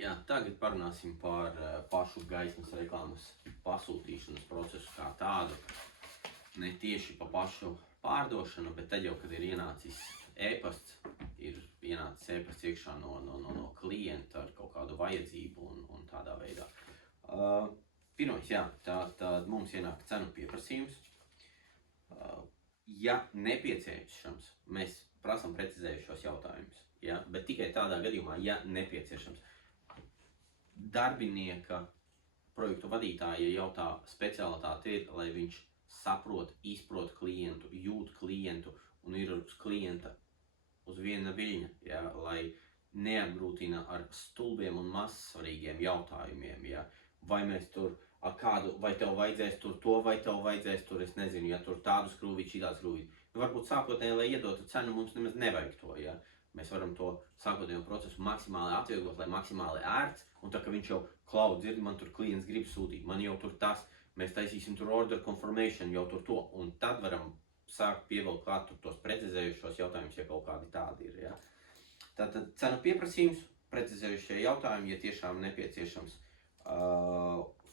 Jā, tagad parunāsim par pašu gaismas reklāmas pasūtīšanas procesu kā tādu. Ne tieši pa pašu pārdošanu, bet tad jau, kad ir ienācis e-pasts, iekšā no klienta ar kaut kādu vajadzību un tādā veidā. Pirmais, jā, tad mums ienāk cenu pieprasījums. Ja nepieciešams, mēs prasam precizējušos jautājumus, ja? Bet tikai tādā gadījumā, ja nepieciešams. Darbinieka projektu vadītāja jautā specialitāte ir, lai viņš saprot, izprot klientu, jūt klientu un ir uz klienta uz viena viļņa, ja? Lai neapgrūtina ar stulbiem un mazsvarīgiem jautājumiem, ja? Vai mēs tur vai tev vajadzēs tur to, vai tev vajadzēs tur, es nezinu, ja tur tādu skrūvīt, šitādu skrūvīt. Varbūt sākotnēji, lai iedotu cenu, mums nemaz nevajag to, ja? Mēs varam to sākotnējo procesu maksimāli atvieglot, lai maksimāli ērts, un tā, ka viņš jau dzird, man tur klients grib sūtīt, man jau tur tas, mēs taisīsim tur order confirmation, jau tur to, un tad varam sākt pievilkt klāt tur tos precizējušos jautājumus, ja kaut kādi tādi ir, ja? Tātad cenu pieprasījums, precizējušie jautājumi, ja tiešām nepieciešams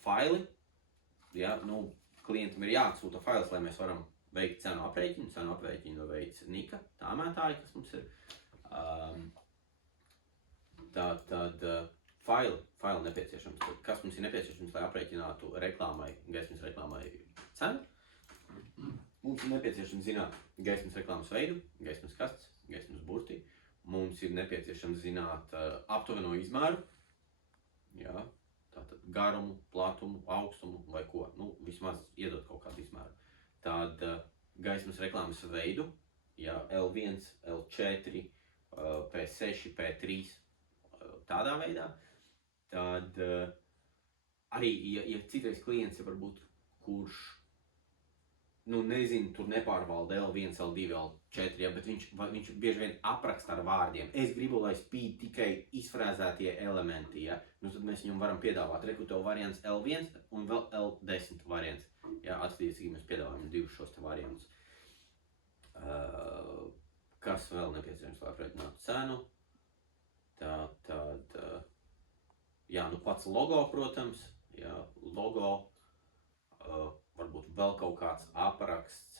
faili, ja, klientam ir jāatsūta fails, lai mēs varam veikt cenu aprēķinu veids Nika, tāmētāji, kas mums ir. Tātad faili nepieciešams. Kas mums ir nepieciešams, lai aprēķinātu gaismas reklāmai cenu? Mums ir nepieciešams zināt gaismas reklāmas veidu, gaismas kastes, gaismas burti. Mums ir nepieciešams zināt aptuveno izmēru, jā, tātad garumu, platumu, augstumu vai ko, vismaz iedot kaut kādu izmēru. Tad gaismas reklāmas veidu, jā, L1, L4, P6, P3, tādā veidā. Tad arī, ja citreiz klients ir varbūt, kurš, nezinu, tur nepārvalda L1, L2, L4, ja, bet viņš bieži vien apraksta ar vārdiem. Es gribu, lai spīd tikai izfrēzētie elementi, ja. Tad mēs viņam varam piedāvāt rekrutev variants L1 un vēl L10 variants. Ja, attiecīgi mēs piedāvājam divus šos te variantus. Kas vēl nepieciešams, lai aprēķinātu cenu? Tad, jā, pats logo, protams, jā, logo, varbūt vēl kaut kāds apraksts,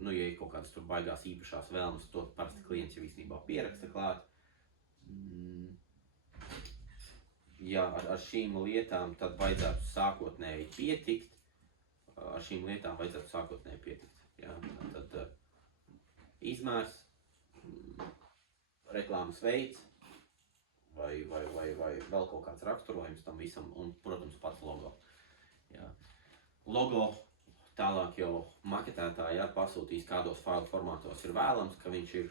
ja ir kaut kādas tur baigās īpašās vēlmes, to parasti klients jau īstenībā pieraksta klāt. Jā, ar šīm lietām tad vajadzētu sākotnēji pietikt. Jā, tad izmērs, reklāmas veids vai vēl kaut kāds raksturojums tam visam un, protams, pats logo. Jā. Logo tālāk jau maketētāji pasūtīs, kādos failu formātos ir vēlams, ka viņš ir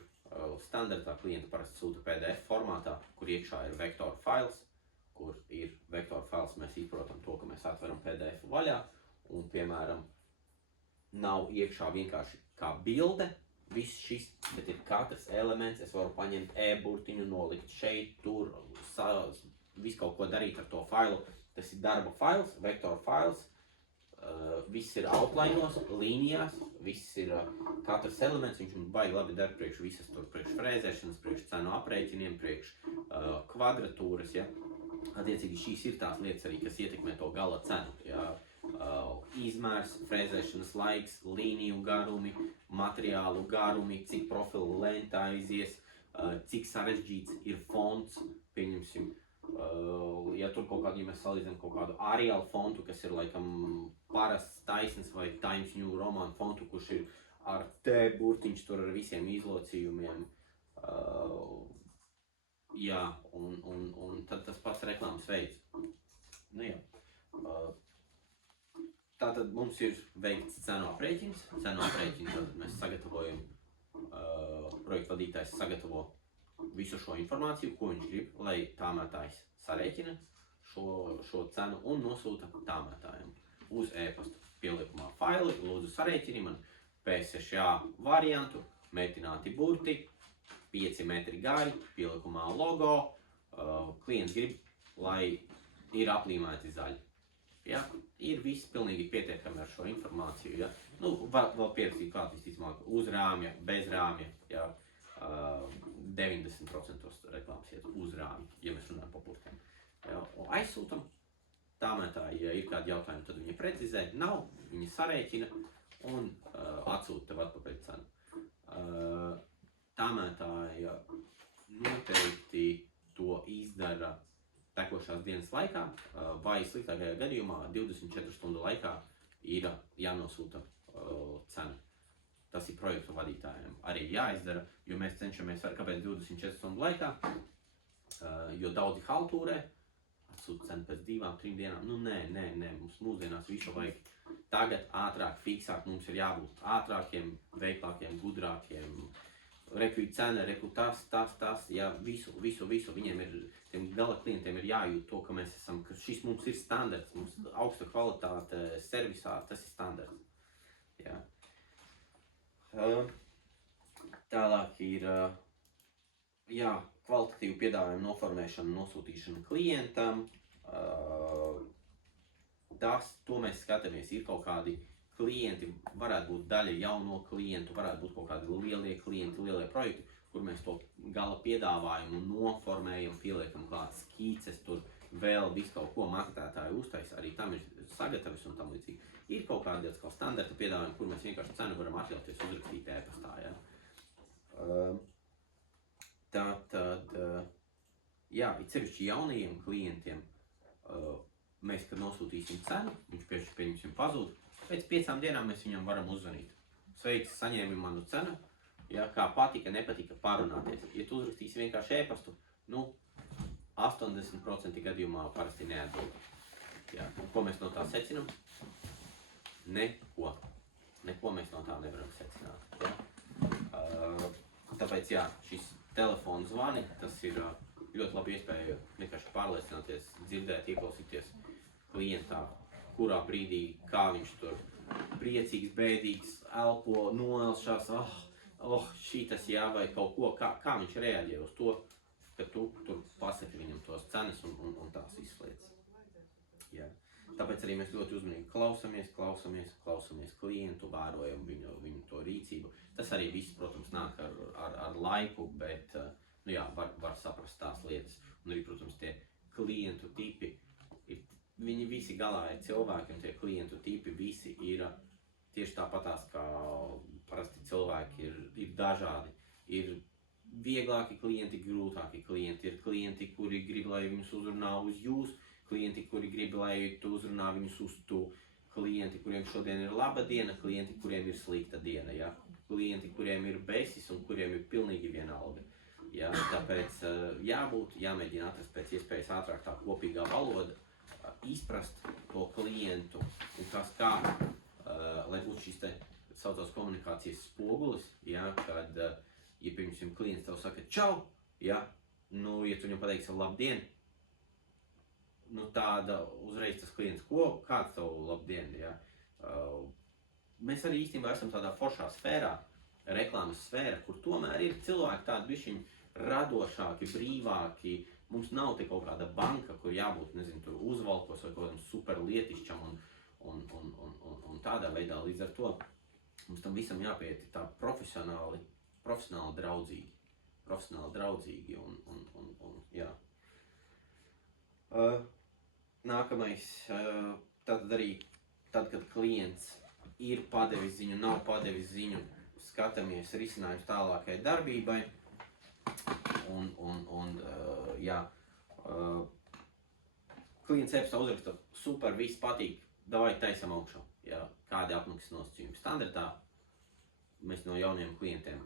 standartā, klienta parasti sūta PDF formātā, kur iekšā ir vektora fails, kur ir vektora fails, mēs izprotam to, ka mēs atveram PDF vaļā un, piemēram, nav iekšā vienkārši kā bilde, viss šis, bet ir katrs elements, es varu paņemt e-burtiņu, nolikt šeit, tur, visu kaut ko darīt ar to failu. Tas ir darba fails, vektora fails, viss ir outlainos, līnijās, viss ir katrs elements, viņš mums baigi labi dar priekš visas tur, priekš frēzēšanas, priekš cenu aprēķiniem, priekš kvadratūras, ja. Attiecīgi šīs ir tās lietas arī, kas ietekmē to gala cenu, ja. Izmērs, frēzēšanas laiks, līniju garumi, materiālu garumi, cik profilu lenta aizies, cik sarežģīts ir fonts, pieņemsim, ja tur ja mēs salīdzinām kaut kādu Arial fontu, kas ir laikam parasts taisnes vai Times New Roman fontu, kurš ir ar T burtiņš tur ar visiem izlocījumiem, jā, un tad tas pats reklāmas veids. Jā. Tātad mums ir veikts cenu aprēķins, tad mēs sagatavojam, projektu vadītājs sagatavo visu šo informāciju, ko viņš grib, lai tāmētājs sarēķina šo cenu un nosūta tāmētājam uz e-pasta pielikumā faili, lūdzu sarēķini man P6A variantu, mētināti burti, 5 metri gari, pielikumā logo, klients grib, lai ir aplīmēti zaļi. Ja, ir viss pilnīgi pietiekami ar šo informāciju, ja. Vēl pierakstīt klāt visticamāk uz rāmja, bez rāmja, ja. 90% reklāmas iet uz rāmja, ja mēs runājam par burtiem. aizsūtam, tāmētāji, ja ir kādi jautājumi, tad viņi precizē, nav, viņi sarēķina un atsūta tev atpakaļ cenu. Tāmētāji noteikti to izdara tekošās dienas laikā, vai sliktākajā gadījumā 24 stundu laikā ir jānosūta cena. Tas ir projektu vadītājiem arī jāizdara, jo mēs cenšamies, kāpēc 24 stundu laikā, jo daudzi haltūrē, atsūta cenu pēc 2-3 dienām, nu nē, mums mūsdienās visu vajag tagad ātrāk, fiksāk, mums ir jābūt ātrākiem, veiklākiem, gudrākiem, reku cena, reku tas, jā, visu, viņiem ir, tiem gala klientiem ir jājūt to, ka mēs esam, ka šis mums ir standarts, mums augsta kvalitāte servisā, tas ir standarts, jā. Tālāk ir, jā, kvalitatīvu piedāvājumu noformēšana, nosūtīšana klientam, to mēs skatāmies, ir kaut kādi klienti, varētu būt daļa jauno klientu, varētu būt kaut kādi lielie klienti, lielie projekti, kur mēs to gala piedāvājumu noformējam, pieliekam klāt skīces, tur vēl visu kaut ko marketētāji uztaisa, arī tam ir sagatavs un tam līdzīgi. Ir kaut kādi standarta piedāvājumi, kur mēs vienkārši cenu varam atļauties uzrakstīt e-pastā, jā. Tātad, jā, it sevišķi jaunajiem klientiem, mēs, kad nosūtīsim cenu, viņš pieņemsim pazūd, pēc 5 dienām mēs viņam varam uzzvanīt. Sveiks, saņēmi manu cenu, ja, kā patika, nepatika, parunāties. Ja tu uzrakstīsi vienkārši e-pastu, 80% gadījumā parasti neatbild. Ja, ko mēs no tā secinām? Neko. Neko mēs no tā nevaram secināt. Ja. Tāpēc, jā, šis telefonu zvani, tas ir ļoti labi iespēja vienkārši pārliecināties, dzirdēt, ieklausīties klientā, kurā brīdī, kā viņš tur priecīgs, bēdīgs, elpo, noelšās, šitas jā, vai kaut ko, kā viņš reaģē uz to, ka tu tur pasaki viņam tos cenas un tās izslēdz. Jā. Tāpēc arī mēs ļoti uzmanīgi klausamies klientu, vērojam viņu to rīcību. Tas arī viss, protams, nāk ar laiku, bet, nu jā, var saprast tās lietas. Un arī, protams, tie klientu tipi, viņi visi galā ir cilvēki, un tie klientu tipi visi ir tieši tāpatās, kā parasti cilvēki ir dažādi. Ir vieglāki klienti, grūtāki klienti, ir klienti, kuri grib, lai viņus uzrunā uz jūs, klienti, kuri grib, lai tu uzrunā viņus uz tu, klienti, kuriem šodien ir laba diena, klienti, kuriem ir slikta diena, ja? Klienti, kuriem ir besis un kuriem ir pilnīgi vienalga. Ja? Tāpēc jāmēģina atrast pēc iespējas ātrāk tā kopīgā valoda, izprast to klientu un tas kā, lai būtu šis te saucās komunikācijas spogulis, ja? Kad, ja pirmsim klients tev saka čau, ja? Nu, ja tu viņam pateiksi labdien, nu tāda uzreiz tas klients, kāds tev labdien, ja? Mēs arī īstenībā esam tādā foršā sfērā, reklāmas sfēra, kur tomēr ir cilvēki tādi bišķiņi radošāki, brīvāki, mums nav te kaut kāda banka, kur jābūt, nezinu, tur uzvalkos vai kaut kādam super lietišķam un tādā veidā, līdz ar to mums tam visam jāpiet tā profesionāli draudzīgi un jā. Nākamais, tātad arī, tad, kad klients ir padevis ziņu, nav padevis ziņu, skatāmies risinājums tālākai darbībai, jā, klients e-pastā uzraksta, super, viss patīk, davai taisam augšā, jā, kādi apmaksas nosacījumi standartā, mēs no jauniem klientiem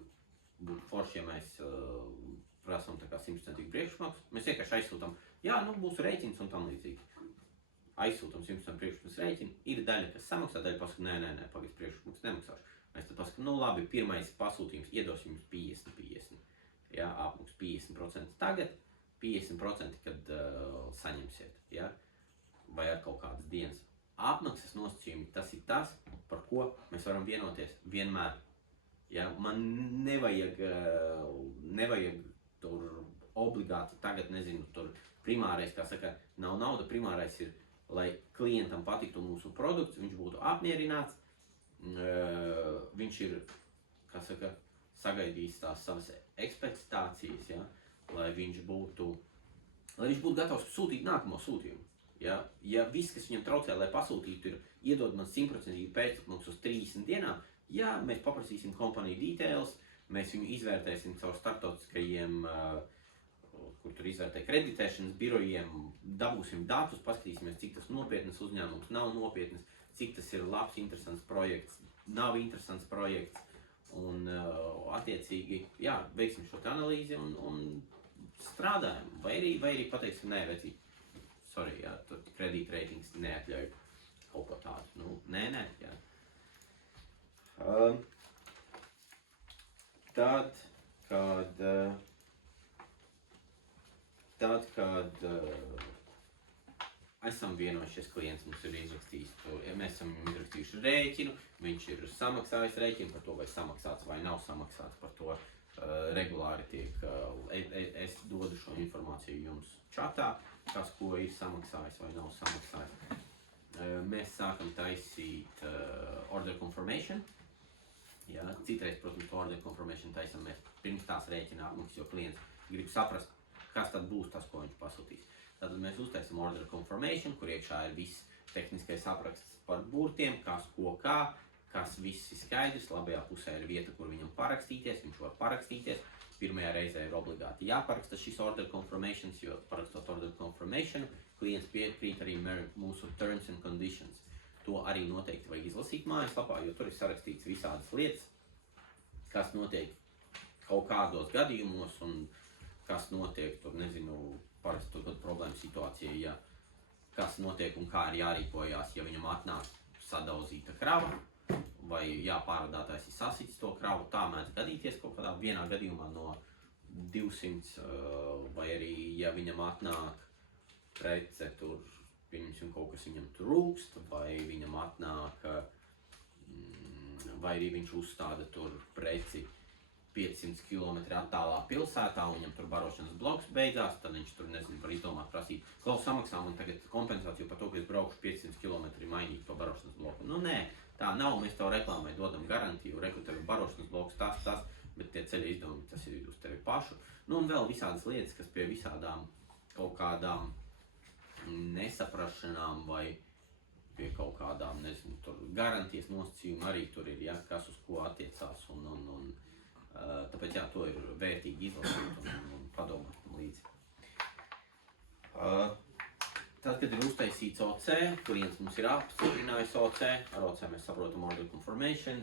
būtu forši, ja mēs prasām tā kā 100% priekšmaksu, mēs vienkārši aizsūtam, jā, nu būs rēķins un tam līdzīgi. Aizsūtam 100% priekšmaksas rēķinu, ir daļa, kas samaksā, daļa pasaka, nē, pagaid priekšmaksas nemaksāšu. Mēs tad pasakām, nu labi, pirmais pasūtījums iedosim jums 50, jā, apmaks 50% tagad, 50%, kad saņemsiet, jā, vai ar kaut kādas dienas. Apmaksas nosacījumi, tas ir tas, par ko mēs varam vienoties vienmēr. Ja, man nevajag tur obligāti tagad, nezinu, tur primārais, kā saka, nav nauda, primārais ir, lai klientam patiktu mūsu produkts, viņš būtu apmierināts, viņš ir, kā saka, sagaidījis tās savas ekspektācijas, ja, lai viņš būtu, lai viņš būtu gatavs sūtīt nākamo sūtījumu. Ja viss, kas viņam traucē, lai pasūtītu, ir iedod man 100% pēcpakums uz 30 dienām, mēs paprasīsim company details, mēs viņu izvērtēsim caur starptautiskajiem, kur tur izvērtē kreditēšanas birojiem, dabūsim datus, paskatīsimies, cik tas nopietnas uzņēmums, nav nopietnas, cik tas ir labs, interesants projekts, nav interesants projekts, un attiecīgi, veiksim šo analīzi un strādājam, vai arī pateiksim, nē, vecīt, sorry, tur kredītreitings neatļauj kaut ko tādu, nē, Tad, kad esam vienojušies, klients mums ir izrakstījis, mēs esam viņam izrakstījuši rēķinu, viņš ir samaksājis rēķinu par to, vai samaksāts vai nav samaksāts par to. Regulāri tiek, es dodu šo informāciju jums čatā, kas ko ir samaksājis vai nav samaksājis. Mēs sākam taisīt order confirmation. Citreiz, protams, order confirmation taisam mēs pirms tās rēķinājumus, jo klients grib saprast, kas tad būs tas, ko viņš pasūtīs. Tad mēs uztaisam order confirmation, kur iekšā ir viss tehniskais apraksts par burtiem, kas ko kā, kas viss ir skaidrs, labajā pusē ir vieta, kur viņam parakstīties, viņš var parakstīties. Pirmajā reizē ir obligāti jāparaksta šis order confirmations, jo parakstot order confirmation, klients piekrīt arī mūsu terms and conditions. To arī noteikti vajag izlasīt mājaslapā, jo tur ir sarakstīts visādas lietas, kas notiek kaut kādos gadījumos un kas notiek, tur nezinu, parasti tur problēma situācija, kas notiek un kā ir jārīkojās, ja viņam atnāk sadauzīta krava, vai pārvadātājs ir sasitis to kravu, tā mēdz gadīties kaut kādā vienā gadījumā no 200, vai arī, ja viņam atnāk prece, tur, pieņemsim, kaut kas viņam trūkst, vai viņam atnāk, vai arī viņš uzstāda tur preci 500 km attālā pilsētā, un viņam tur barošanas bloks beidzās, tad viņš tur, nezinu, var izdomāt prasīt, klaus, samaksā man tagad kompensāciju par to, ka es braukšu 500 km mainīt to barošanas bloku. Nē, tā nav, mēs tev reklāmai dodam garantiju, tev ir barošanas bloks, tas, bet tie ceļa izdevumi, tas ir uz tevi pašu. Un vēl visādas lietas, kas pie visādām kaut kādām nesaprašanām vai pie kaut kādām, nezinu, tur garantijas nosacījumi arī tur ir, kas uz ko attiecās un tāpēc, to ir vērtīgi izlasīt un padomāt līdzi. Tad, kad ir uztaisīts OC, klients mums ir apstiprinājis OC, ar OC mēs saprotam order confirmation,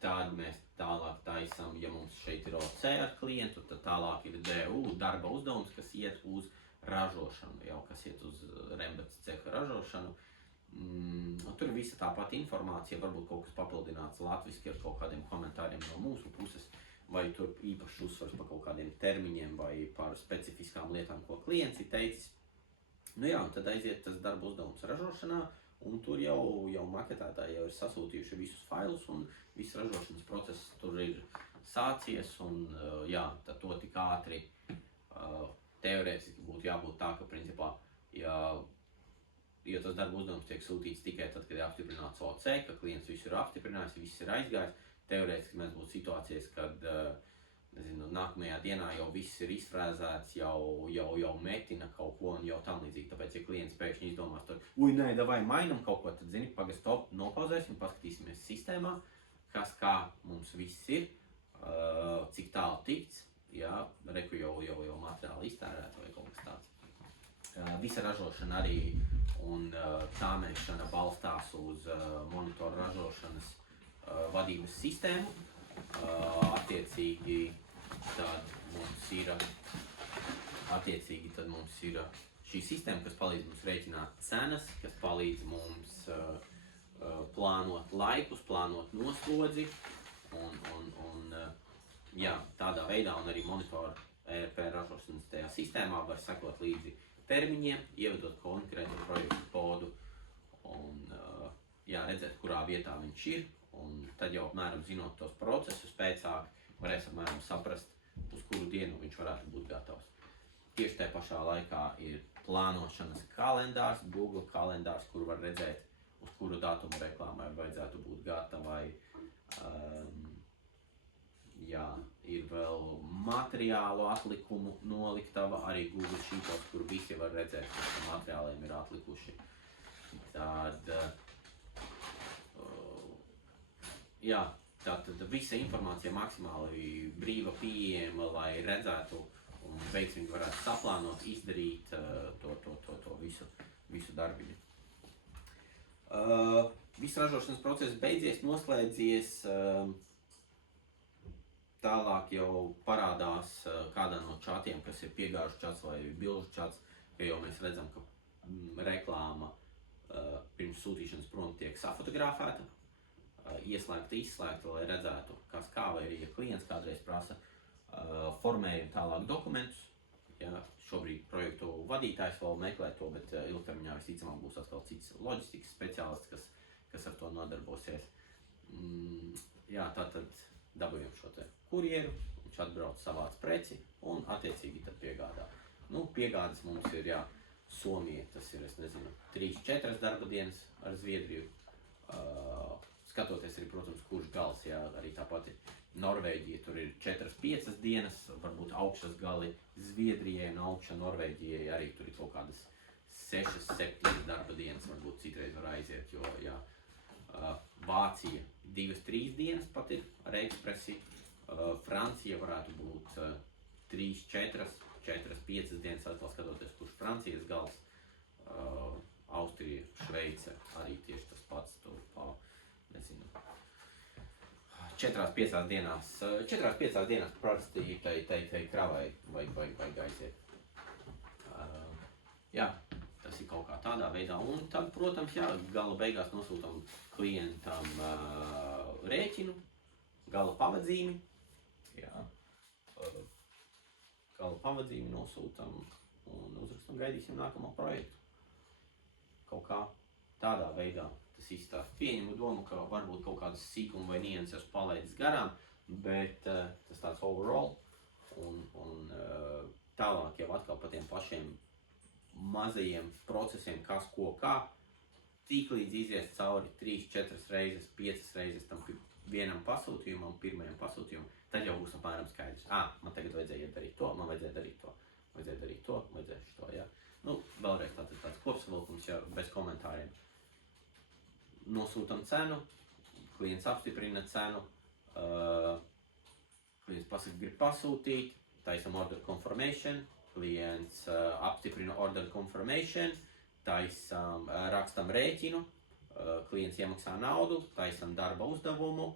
tad mēs tālāk taisam, ja mums šeit ir OC ar klientu, tad tālāk ir DU, darba uzdevums, kas iet uz ražošanu, kas iet uz Rembets ceha ražošanu. Tur ir visa tā pati informācija, varbūt kaut kas papildināts latviski ar kaut kādiem komentāriem no mūsu puses, vai tur īpašs uzsvars par kaut kādiem termiņiem vai par specifiskām lietām, ko klients ir teicis. Un tad aiziet tas darba uzdevums ražošanā, un tur jau maketētāji jau ir sasūtījuši visus failus, un viss ražošanas process tur ir sācies, un tad to tik ātri teorētiski būtu jābūt tā, ka principā, jo tas darba uzdevums tiek sūtīts tikai tad, kad ir apstiprināts OC, ka klients visu ir apstiprinājis, viss ir aizgājis. Teorētiski mēs būtu situācijas, kad, nezinu, nākamajā dienā jau viss ir izfrēzēts, jau metina kaut ko un jau tam līdzīgi. Tāpēc, ja klients pēkšņi izdomās, tad, nē, davai mainam kaut ko, tad, zini, stop, nopauzēsim, paskatīsimies sistēmā, kas kā mums viss ir, cik tālu tikts, reku jau materiāli iztērēt vai kaut kas tāds. Visa ražošana arī un tāmēšana balstās uz monitoru ražošanas vadības sistēmu. Attiecīgi tad mums ir šī sistēma, kas palīdz mums rēķināt cenas, kas palīdz mums plānot laikus, plānot noslodzi un tādā veidā un arī monitoru ERP ražošanas tajā sistēmā var sekot līdzi termiņiem, ievedot konkrētu projektu kodu un redzēt, kurā vietā viņš ir, un tad jau apmēram zinot tos procesus pēcāk, varēs apmēram saprast, uz kuru dienu viņš varētu būt gatavs. Tieši tajā pašā laikā ir plānošanas kalendārs, Google kalendārs, kur var redzēt, uz kuru datumu reklāmai vajadzētu būt gatavai. Jā, ir vēl materiālu atlikumu noliktava, arī Google Sheetos, kur visi var redzēt, kas materiāliem ir atlikuši. Tad, jā, tātad visa informācija maksimāli brīva pieejama, lai redzētu un veiksmīgi varētu saplānot, izdarīt to visu darbiņu. Viss ražošanas process beidzies, noslēdzies, tālāk jau parādās kādā no čatiem, kas ir piegāžu čats vai bilžu čats, ka jau mēs redzam, ka reklāma pirms sūtīšanas prom tiek safotografēta, ieslēgta, izslēgta, lai redzētu, kas kā, vai arī, ja klients kādreiz prasa, formējam tālāk dokumentus. Ja, šobrīd projektu vadītājs vēl meklē to, bet ilgtermiņā visticamāk būs atkal cits loģistikas speciālists, kas ar to nodarbosies. Jā, tātad dabūjam šo te kurjeru, viņš atbrauc savāc preci un attiecīgi tad piegādā. Nu, piegādas mums ir, jā, Somija, tas ir, es nezinu, 3-4 darba dienas ar Zviedriju. Skatoties arī, protams, kurš gals, jā, arī tā pati Norvēģija, tur ir 4-5 dienas, varbūt augšas gali Zviedrijai un augša Norvēģijai arī tur ir kaut kādas 6-7 darba dienas, varbūt citreiz var aiziet, jo, jā, Vācija 2-3 dienas pat ir ar ekspresi, Francija varētu būt 3-4, 4-5 dienas, atkal skatoties, kurš Francijas gals, Austrija, Šveice, arī tieši tas pats, tur pa, nezinu, 4-5 dienās parasti tai kravai vajag aiziet. Jā, tas ir kaut kā tādā veidā, un tad, protams, jā, gala beigās nosūtam klientam rēķinu, gala pavadzīmi, jā, gala pavadzīmi nosūtam un uzrakstam, gaidīsim nākamo projektu. Kaut kā tādā veidā tas izstāst. Pieņemu domu, ka varbūt kaut kādas sīkumi vai nianses palaidis garām, bet tas tāds overall un tālāk jau atkal pa tiem pašiem mazajiem procesiem, kas ko kā, tīklīdz izies cauri 3-4 reizes, 5 reizes tam vienam pasūtījumam, pirmajam pasūtījumam, tad jau būs apmēram skaidrs. Man tagad vajadzēja darīt to, man vajadzēja darīt to, vajadzēja šito, jā. Nu, vēlreiz tāds kopsavilkums, jā, bez komentāriem. Nosūtam cenu, klients apstiprina cenu, klients pasaka, grib pasūtīt, taisam order confirmation, klients apstiprina order confirmation, taisam, rakstam rēķinu, klients iemaksā naudu, taisam darba uzdevumu,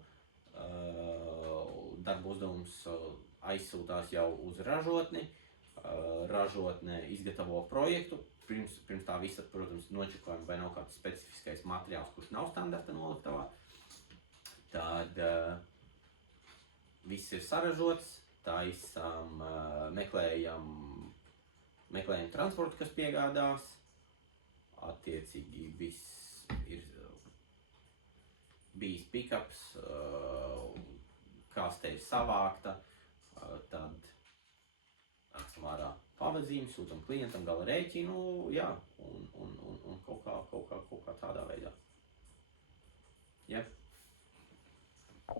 darba uzdevums aizsūtās jau uz ražotni, ražotne izgatavo projektu, pirms tā visa, protams, nočekojam, vai nav kāds specifiskais materiāls, kurš nav standarta noliktavā. Tad viss ir saražots, taisam, meklējam transportu, kas piegādās, attiecīgi viss ir bijis pickups, kaste ir savākta, tad nāksim ārā pavadzīmi, sūtam klientam gala rēķinu, jā, un kaut kā tādā veidā. Ja?